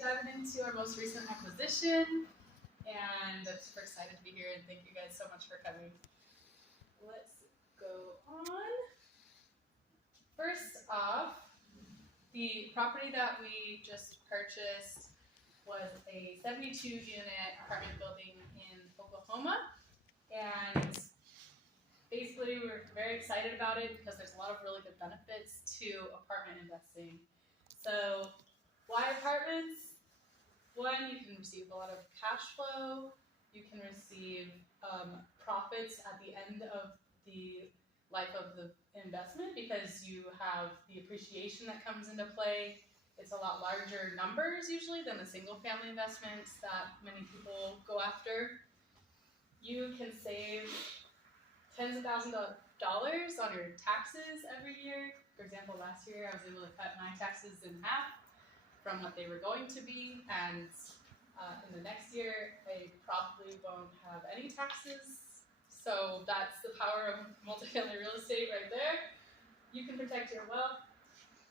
diving into our most recent acquisition, and I'm super excited to be here, and thank you guys so much for coming. Let's go on. First off, the property that we just purchased was a 72-unit apartment building in Oklahoma, and basically we're very excited about it because there's a lot of really good benefits to apartment investing. So why apartments? One, you can receive a lot of cash flow. You can receive profits at the end of the life of the investment because you have the appreciation that comes into play. It's a lot larger numbers usually than the single family investments that many people go after. You can save tens of thousands of dollars on your taxes every year. For example, last year I was able to cut my taxes in half from what they were going to be, and in the next year I probably won't have any taxes. So that's the power of multifamily real estate right there. You can protect your wealth,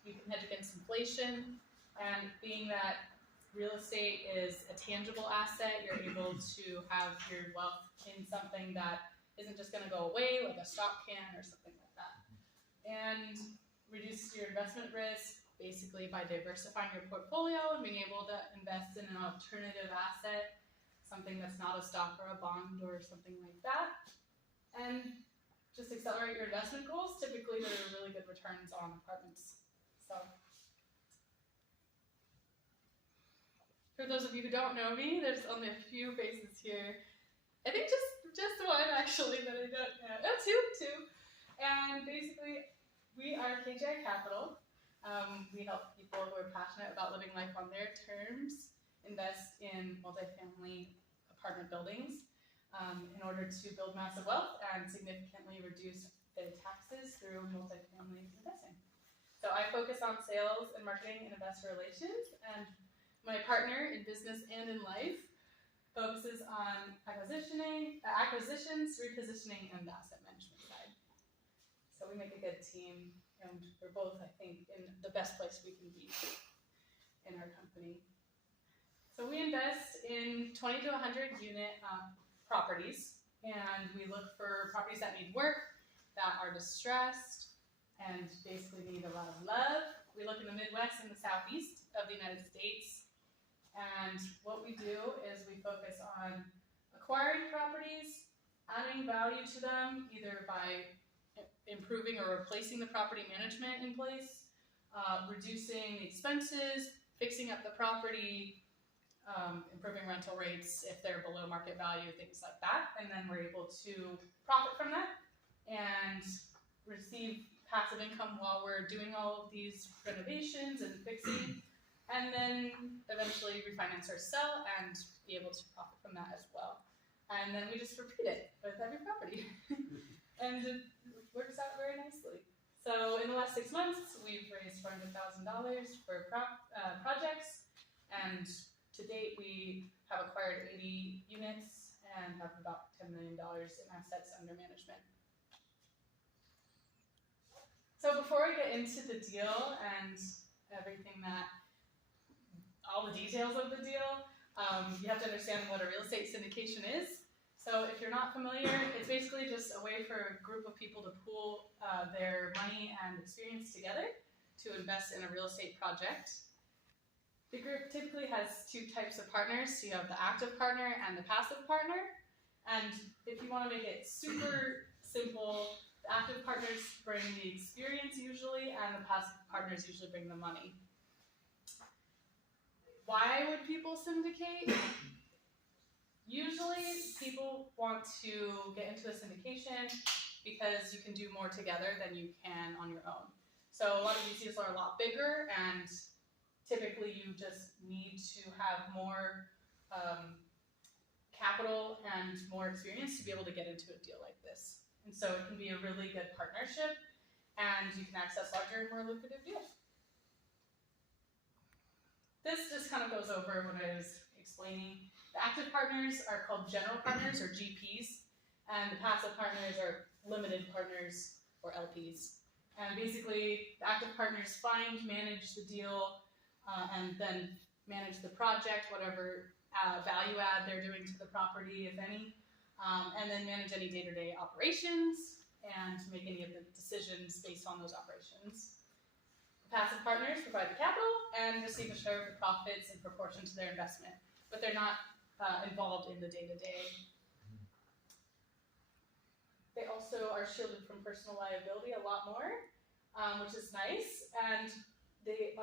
you can hedge against inflation, and being that real estate is a tangible asset, you're able to have your wealth in something that isn't just going to go away like a stock can or something like that. And reduce your investment risk basically by diversifying your portfolio and being able to invest in an alternative asset, something that's not a stock or a bond or something like that. And just accelerate your investment goals. Typically there are really good returns on apartments. So for those of you who don't know me, there's only a few faces here. I think just one actually that I don't know. Oh, two. And basically, we are KGI Capital. We help people who are passionate about living life on their terms invest in multifamily apartment buildings in order to build massive wealth and significantly reduce their taxes through multifamily investing. So I focus on sales and marketing and investor relations, and my partner in business and in life focuses on acquisitions, repositioning, and the asset management side. So we make a good team, and we're both, I think, in the best place we can be in our company. So we invest in 20 to 100 unit properties, and we look for properties that need work, that are distressed, and basically need a lot of love. We look in the Midwest and the Southeast of the United States. And what we do is we focus on acquiring properties, adding value to them, either by improving or replacing the property management in place, reducing expenses, fixing up the property, improving rental rates if they're below market value, things like that. And then we're able to profit from that and receive passive income while we're doing all of these renovations and fixing. And then eventually refinance or sell and be able to profit from that as well. And then we just repeat it with every property. And it works out very nicely. So in the last 6 months, we've raised $400,000 for projects. And to date, we have acquired 80 units and have about $10 million in assets under management. So before we get into the deal and everything all the details of the deal, you have to understand what a real estate syndication is. So if you're not familiar, it's basically just a way for a group of people to pool their money and experience together to invest in a real estate project. The group typically has two types of partners. So you have the active partner and the passive partner. And if you want to make it super simple, the active partners bring the experience usually, and the passive partners usually bring the money. Why would people syndicate? Usually people want to get into a syndication because you can do more together than you can on your own. So a lot of these deals are a lot bigger, and typically you just need to have more capital and more experience to be able to get into a deal like this. And so it can be a really good partnership, and you can access larger and more lucrative deals. This just kind of goes over what I was explaining. The active partners are called general partners or GPs, and the passive partners are limited partners or LPs. And basically, the active partners manage the deal, and then manage the project, whatever value add they're doing to the property, if any, and then manage any day-to-day operations and make any of the decisions based on those operations. Passive partners provide the capital and receive a share of the profits in proportion to their investment, but they're not involved in the day-to-day. They also are shielded from personal liability a lot more, which is nice. And they,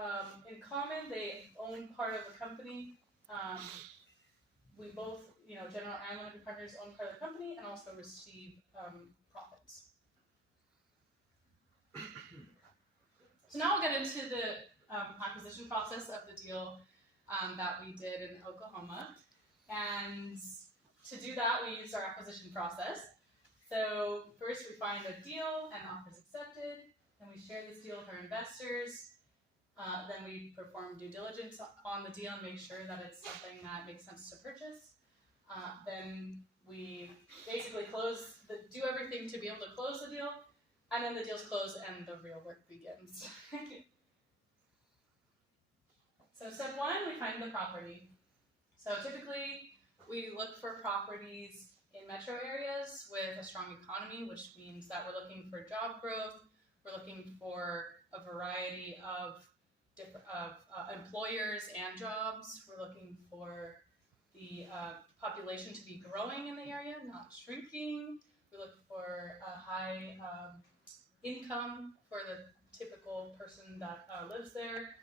in common, they own part of the company. We both, general and limited partners own part of the company and also receive profits. So now we'll get into the acquisition process of the deal that we did in Oklahoma. And to do that, we used our acquisition process. So first we find a deal and offers accepted. Then we share this deal with our investors. Then we perform due diligence on the deal and make sure that it's something that makes sense to purchase. Then we basically do everything to be able to close the deal. And then the deal's closed and the real work begins. So step one, we find the property. So typically, we look for properties in metro areas with a strong economy, which means that we're looking for job growth. We're looking for a variety of employers and jobs. We're looking for the population to be growing in the area, not shrinking. We look for a high income for the typical person that lives there,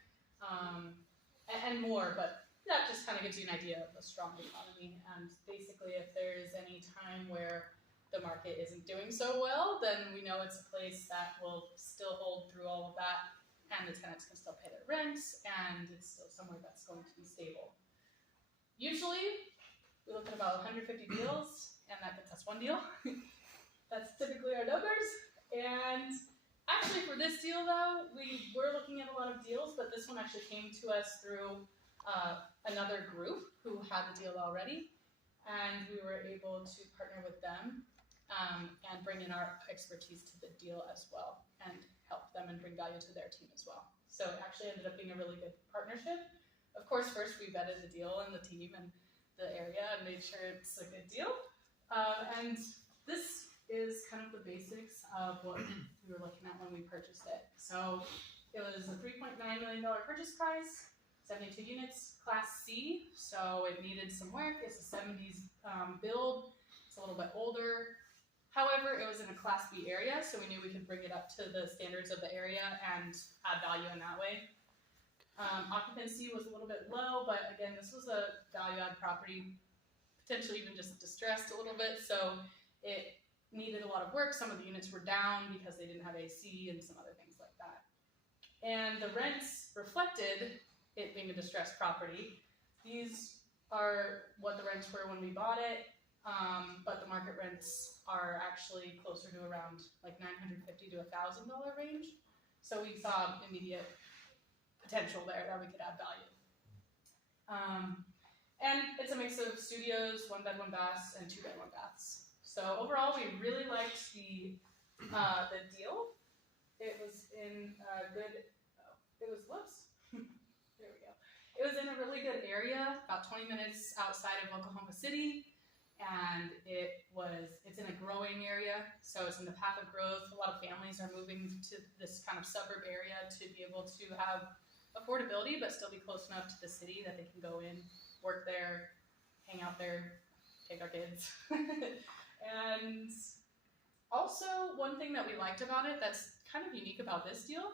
and more, but that just kind of gives you an idea of a strong economy. And basically, if there's any time where the market isn't doing so well, then we know it's a place that will still hold through all of that, and the tenants can still pay their rents, and it's still somewhere that's going to be stable. Usually, we look at about 150 deals, and that gets us one deal. That's typically our numbers. And actually, for this deal, though, we were looking at a lot of deals, but this one actually came to us through another group who had the deal already, and we were able to partner with them and bring in our expertise to the deal as well, and help them and bring value to their team as well. So it actually ended up being a really good partnership. Of course, first we vetted the deal and the team and the area and made sure it's a good deal. And this is kind of the basics of what we were looking at when we purchased it. So it was a $3.9 million purchase price, 72 units, Class C, so it needed some work. It's a 70s build. It's a little bit older. However, it was in a Class B area, so we knew we could bring it up to the standards of the area and add value in that way. Occupancy was a little bit low, but again, this was a value-add property, potentially even just distressed a little bit, so it needed a lot of work. Some of the units were down because they didn't have AC and some other things like that. And the rents reflected it being a distressed property. These are what the rents were when we bought it, but the market rents are actually closer to around like $950 to $1,000 range. So we saw immediate potential there that we could add value. And it's a mix of studios, 1-bed, 1-bath, and 2-bed, 1-baths. So overall, we really liked the deal. It was in a good, there we go. It was in a really good area, about 20 minutes outside of Oklahoma City, and it's in a growing area, so it's in the path of growth. A lot of families are moving to this kind of suburb area to be able to have affordability, but still be close enough to the city that they can go in, work there, hang out there, take our kids. And also, one thing that we liked about it that's kind of unique about this deal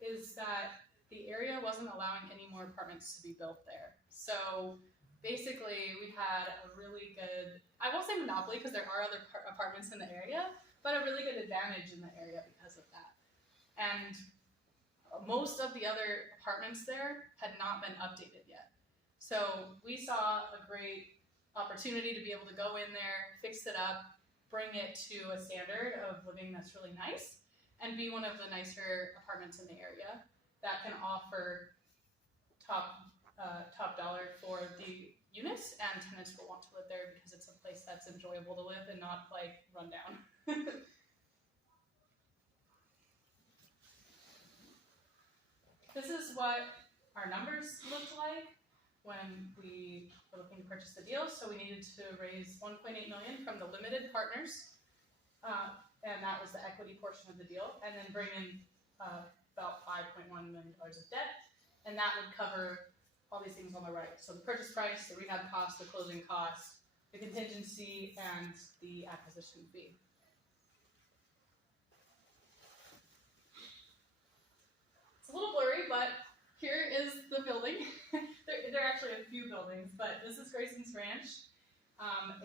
is that the area wasn't allowing any more apartments to be built there. So basically, we had a really good, I won't say monopoly because there are other apartments in the area, but a really good advantage in the area because of that. And most of the other apartments there had not been updated yet. So we saw a great opportunity to be able to go in there, fix it up, bring it to a standard of living that's really nice, and be one of the nicer apartments in the area that can offer top dollar for the units, and tenants will want to live there because it's a place that's enjoyable to live and not like run down. This is what our numbers looked like. when we were looking to purchase the deal. So we needed to raise $1.8 million from the limited partners, and that was the equity portion of the deal, and then bring in about $5.1 million of debt, and that would cover all these things on the right. So the purchase price, the rehab cost, the closing cost, the contingency, and the acquisition fee. It's a little blurry, but here is the building. there are actually a few buildings, but this is Grayson's Ranch.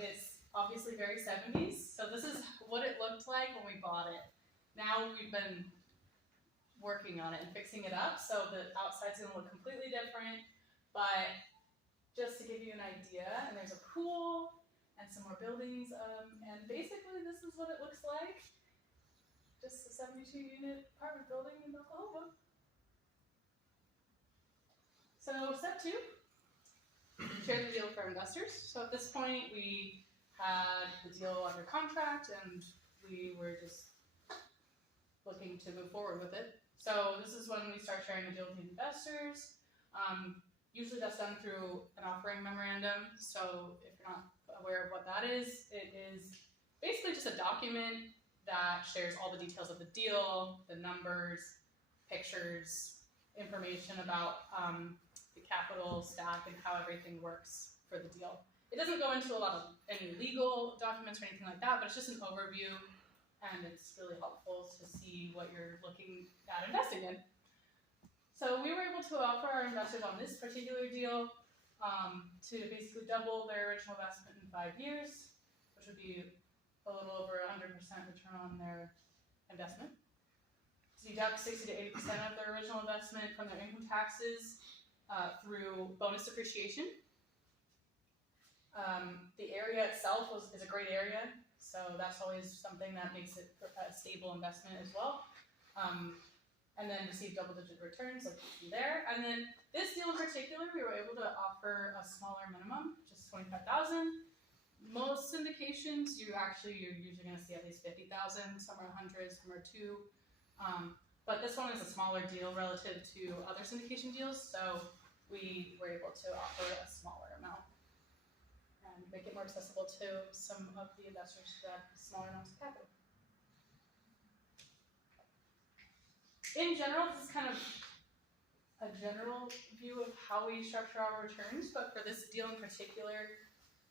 It's obviously very 70s, so this is what it looked like when we bought it. Now we've been working on it and fixing it up, so the outside's gonna look completely different, but just to give you an idea, and there's a pool and some more buildings, and basically this is what it looks like. Just a 72-unit apartment building in Oklahoma. So step 2, share the deal with our investors. So at this point, we had the deal under contract, and we were just looking to move forward with it. So this is when we start sharing the deal with the investors. Usually that's done through an offering memorandum. So if you're not aware of what that is, it is basically just a document that shares all the details of the deal, the numbers, pictures, information about the capital stack and how everything works for the deal. It doesn't go into a lot of any legal documents or anything like that, but it's just an overview, and it's really helpful to see what you're looking at investing in. So we were able to offer our investors on this particular deal to basically double their original investment in 5 years, which would be a little over 100% return on their investment. To deduct 60 to 80% of their original investment from their income taxes through bonus depreciation. The area itself is a great area, so that's always something that makes it a stable investment as well. And then receive double-digit returns, like you see there. And then this deal in particular, we were able to offer a smaller minimum, just $25,000. Most syndications, you're usually going to see at least $50,000. Some are 100, some are 2. But this one is a smaller deal relative to other syndication deals, so we were able to offer a smaller amount and make it more accessible to some of the investors that have smaller amounts of capital. In general, this is kind of a general view of how we structure our returns, but for this deal in particular,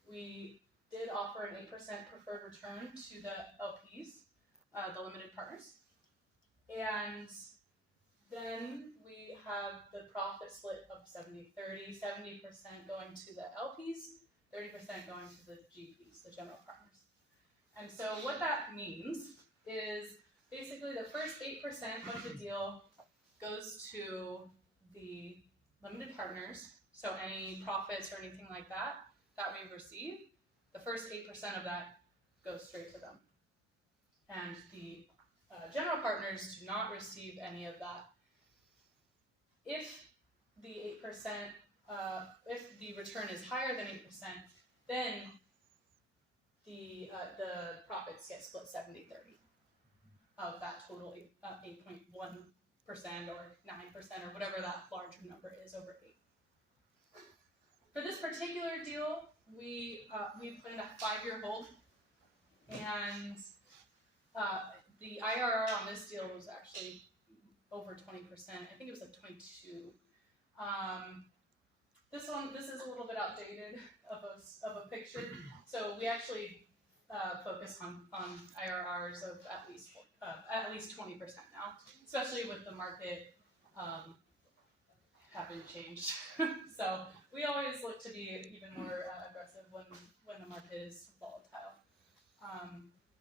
we did offer an 8% preferred return to the LPs, the limited partners. And then we have the profit split of 70-30, 70% going to the LPs, 30% going to the GPs, the general partners. And so what that means is basically the first 8% of the deal goes to the limited partners, so any profits or anything like that we receive, the first 8% of that goes straight to them. And the general partners do not receive any of that. If the 8%, if the return is higher than 8%, then the profits get split 70-30 of that total 8.1% or 9% or whatever that larger number is over 8. For this particular deal, we planned a 5-year hold, and the IRR on this deal was actually over 20%. I think it was like 22. This is a little bit outdated of a picture. So we actually focus on IRRs of at least 20% now, especially with the market having changed. So we always look to be even more aggressive when the market is volatile.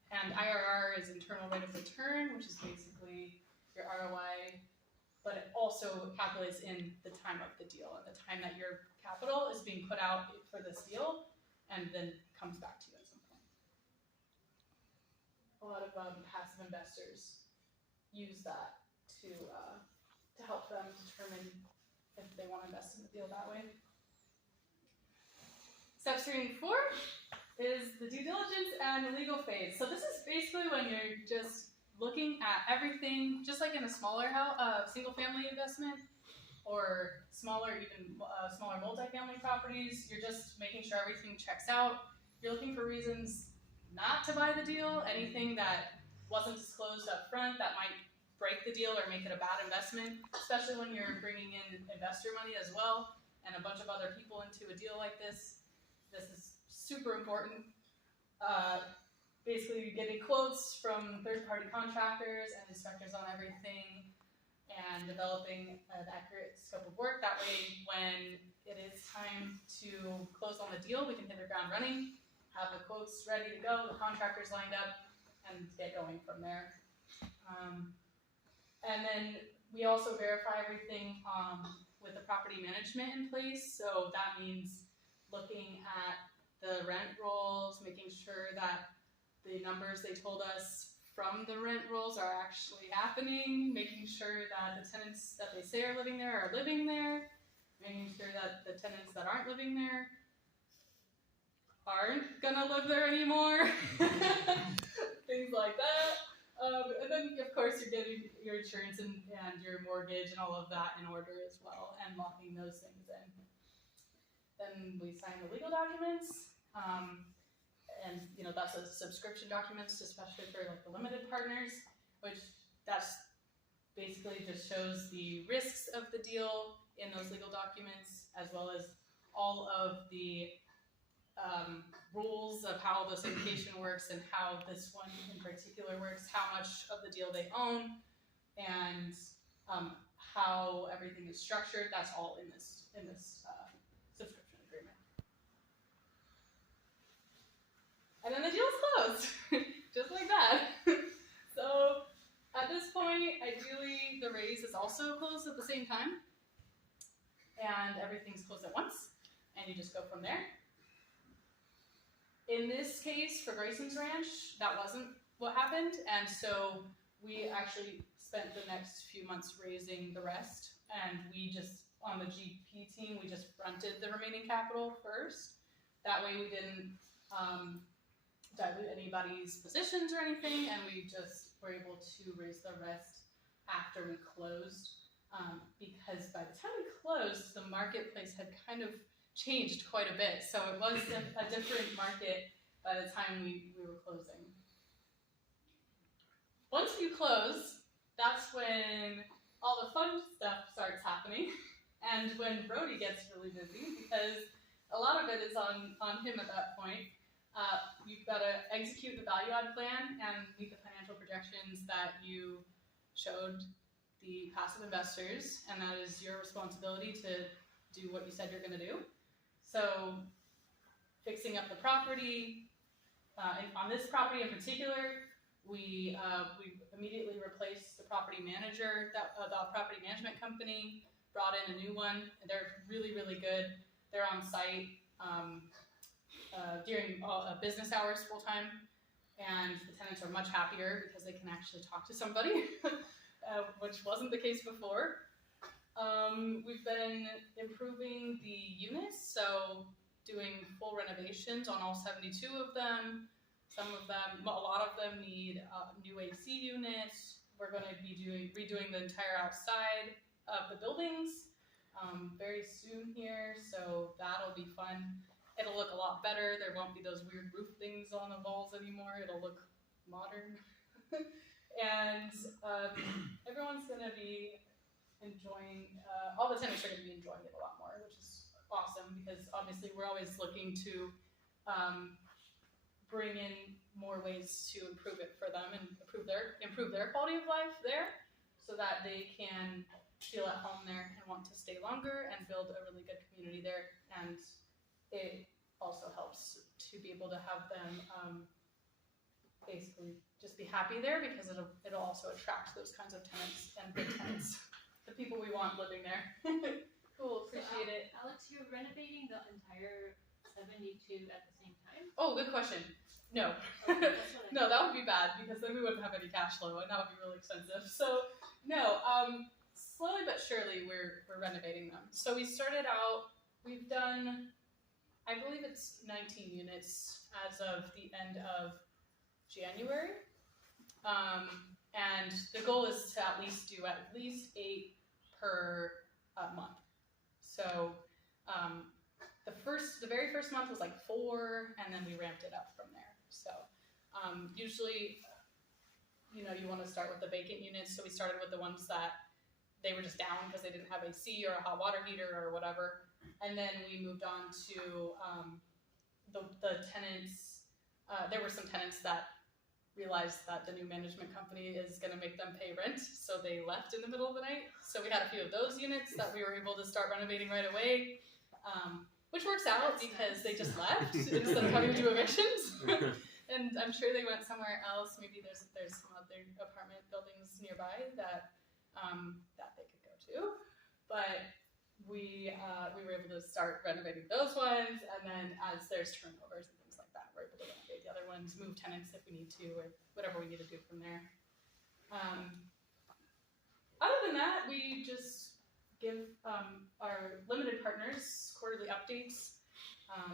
And IRR is internal rate of return, which is basically your ROI, but it also calculates in the time of the deal and the time that your capital is being put out for this deal and then comes back to you at some point. A lot of passive investors use that to help them determine if they want to invest in the deal that way. Steps 3 and 4 is the due diligence and the legal phase. So this is basically when you're just looking at everything, just like in a smaller house, single family investment or smaller, even smaller multifamily properties, you're just making sure everything checks out. You're looking for reasons not to buy the deal, anything that wasn't disclosed up front that might break the deal or make it a bad investment, especially when you're bringing in investor money as well and a bunch of other people into a deal like this. This is super important. Basically getting quotes from third-party contractors and inspectors on everything, and developing an accurate scope of work. That way, when it is time to close on the deal, we can hit the ground running, have the quotes ready to go, the contractors lined up, and get going from there. And then we also verify everything with the property management in place. So that means looking at the rent rolls, making sure that the numbers they told us from the rent rolls are actually happening, making sure that the tenants that they say are living there, making sure that the tenants that aren't living there aren't gonna live there anymore, things like that. And then, of course, you're getting your insurance and your mortgage and all of that in order as well, and locking those things in. Then we sign the legal documents. And that's a subscription documents, especially for like the limited partners, which that's basically just shows the risks of the deal in those legal documents, as well as all of the rules of how the syndication works and how this one in particular works, how much of the deal they own, and how everything is structured. That's all in this subscription agreement. And then the deal's closed, just like that. So at this point, ideally, the raise is also closed at the same time, and everything's closed at once, and you just go from there. In this case, for Grayson's Ranch, that wasn't what happened, and so we actually spent the next few months raising the rest, and we just, on the GP team, we just fronted the remaining capital first. That way we didn't dilute anybody's positions or anything, and we just were able to raise the rest after we closed, because by the time we closed, the marketplace had kind of changed quite a bit, so it was a different market by the time we were closing. Once you close, that's when all the fun stuff starts happening, and when Brody gets really busy, because a lot of it is on him at that point. You've got to execute the value add plan and meet the financial projections that you showed the passive investors, and that is your responsibility to do what you said you're going to do. So fixing up the property, and on this property in particular, we immediately replaced the property manager, the property management company, brought in a new one, and they're really, really good. They're on site during business hours full time, and the tenants are much happier because they can actually talk to somebody, which wasn't the case before. We've been improving the units, so doing full renovations on all 72 of them. A lot of them need new AC units. We're going to be redoing the entire outside of the buildings very soon here, so that'll be fun. It'll look a lot better. There won't be those weird roof things on the walls anymore. It'll look modern. And everyone's going to be enjoying, all the tenants are going to be enjoying it a lot more, which is awesome, because obviously we're always looking to bring in more ways to improve it for them and improve their quality of life there, so that they can feel at home there and want to stay longer and build a really good community there. And it also helps to be able to have them basically just be happy there, because it'll also attract those kinds of tenants and good tenants, the people we want living there. Cool, appreciate it. Alex, you're renovating the entire 72 at the same time? Oh, good question. No. Okay, No, that would be bad, because then we wouldn't have any cash flow, and that would be really expensive. So, no, slowly but surely we're renovating them. So we started out, we've done, I believe it's 19 units as of the end of January. And the goal is to at least do 8 per month. So the very first month was like 4, and then we ramped it up from there. So usually, you want to start with the vacant units. So we started with the ones that they were just down because they didn't have AC or a hot water heater or whatever. And then we moved on to the tenants. There were some tenants that realized that the new management company is going to make them pay rent, so they left in the middle of the night. So we had a few of those units that we were able to start renovating right away, which works out because they just left instead of having to do evictions. And I'm sure they went somewhere else. Maybe there's some other apartment buildings nearby that that they could go to. But we were able to start renovating those ones, and then as there's turnovers and things like that, we're able to renovate the other ones, move tenants if we need to, or whatever we need to do from there. Other than that, we just give our limited partners quarterly updates.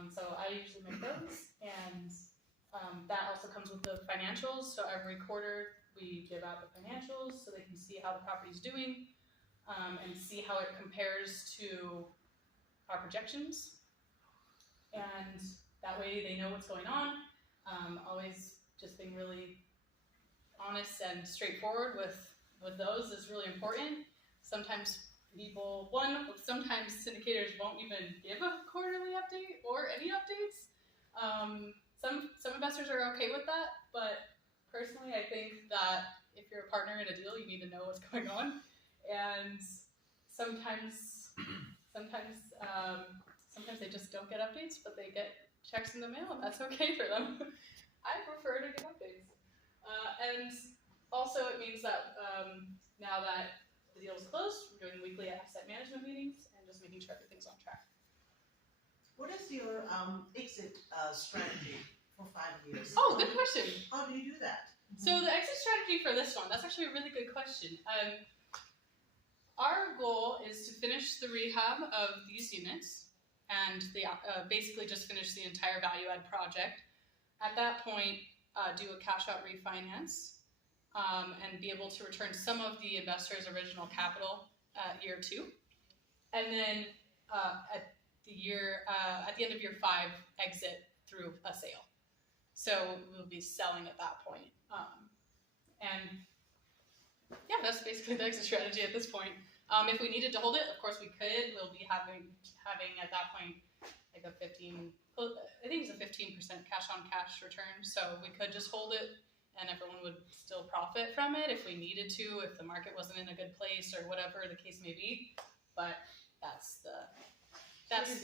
So I usually make those, and that also comes with the financials. So every quarter we give out the financials so they can see how the property's doing, and see how it compares to our projections. And that way they know what's going on. Always just being really honest and straightforward with those is really important. Sometimes sometimes syndicators won't even give a quarterly update or any updates. Some investors are okay with that, but personally I think that if you're a partner in a deal, you need to know what's going on. And sometimes they just don't get updates, but they get checks in the mail, and that's okay for them. I prefer to get updates. And also it means that now that the deal is closed, we're doing weekly asset management meetings and just making sure everything's on track. What is your exit strategy for 5 years? Oh, good question. How do you do that? So the exit strategy for this one, that's actually a really good question. Our goal is to finish the rehab of these units and basically just finish the entire value add project. At that point, do a cash out refinance and be able to return some of the investor's original capital at year 2. And then at the end of year 5, exit through a sale. So we'll be selling at that point. And yeah, that's basically the exit strategy at this point. If we needed to hold it, of course we could. We'll be having at that point like I think it's a 15% cash on cash return. So we could just hold it and everyone would still profit from it if we needed to, if the market wasn't in a good place or whatever the case may be. But that's the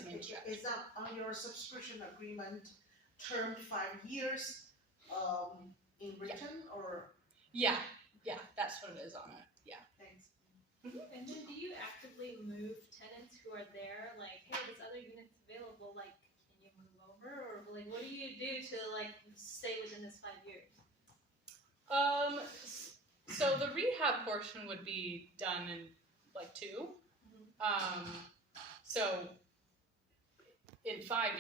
main strategy. Is that on your subscription agreement termed 5 years in written or? Yeah, that's what it is on it. Yeah. Thanks. And then do you actively move tenants who are there? Like, hey, this other unit's available, like, can you move over? Or like, what do you do to like stay within this 5 years? So the rehab portion would be done in like 2. So in 5 years,